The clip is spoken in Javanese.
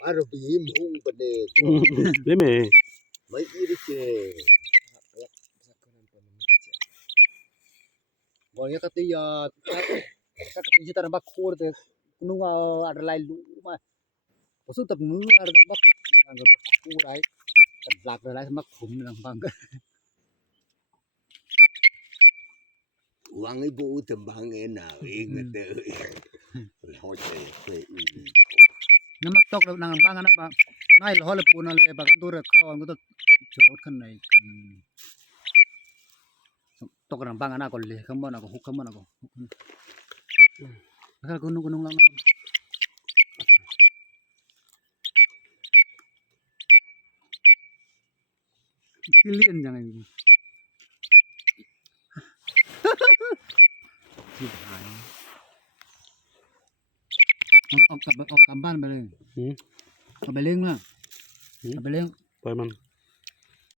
ပါရပီမုံပနေလေမေမိုက်ဤရစ်ကေဘောရကတိယတက်တက်တိတရဘခိုးတဲ့ကနုငါအာဒလိုက်လူမဘဆုတက်ငူအာဒဘခိုးငါဘခိုးရိုက်တလာကလည်းမခုမနံဘန်ကဝါငိဘူးတံဘန်ငဲနာဝေငတဲ့นมักตกนางบ้างนะปะนายหอเลปูนอะไรปะกันดูเรคอมก็ต้องจอรถขึ้นในตกนางบ้างนะก็เลยขึ้นบ้านก็หุกขึ้นบ้านก็หุกขึ้นแล้วก็นุ่งก็นุ่งแล้วนะที่เลี้ยนยังไงฮ่าฮ่าฮ่าที่หาย ออกกลับออกกลับบ้านไปเลยเอาไปเลี้ยงนะเอาไปเลี้ยงไปมัน